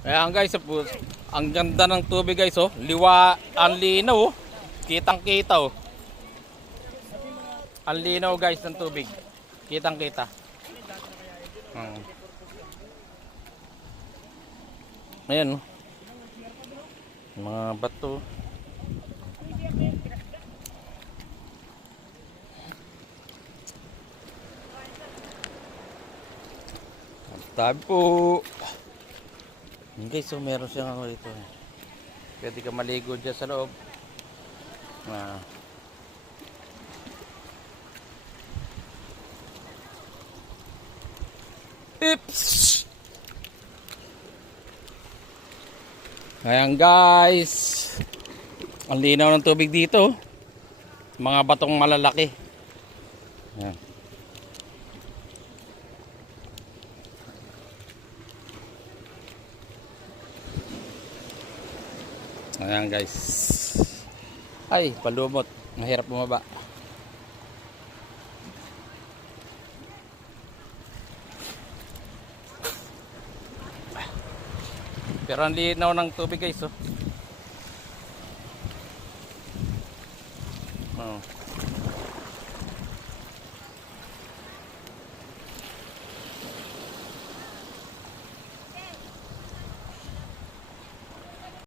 Ayan guys, ang ganda ng tubig guys oh. Liwa, ang linaw oh. Kitang kita oh. Ang linaw guys ng tubig. Kitang kita. Ayan oh. Mga bato. Tabi po. Guys, so meron siyang ano dito. Pwede ka maligo dyan sa loob. Ips! Ayan guys. Ang linaw ng tubig dito. Mga batong malalaki. Ayan. Ayan guys. Ay, palumot. Mahirap bumaba. Pero ang linaw ng tubig guys oh.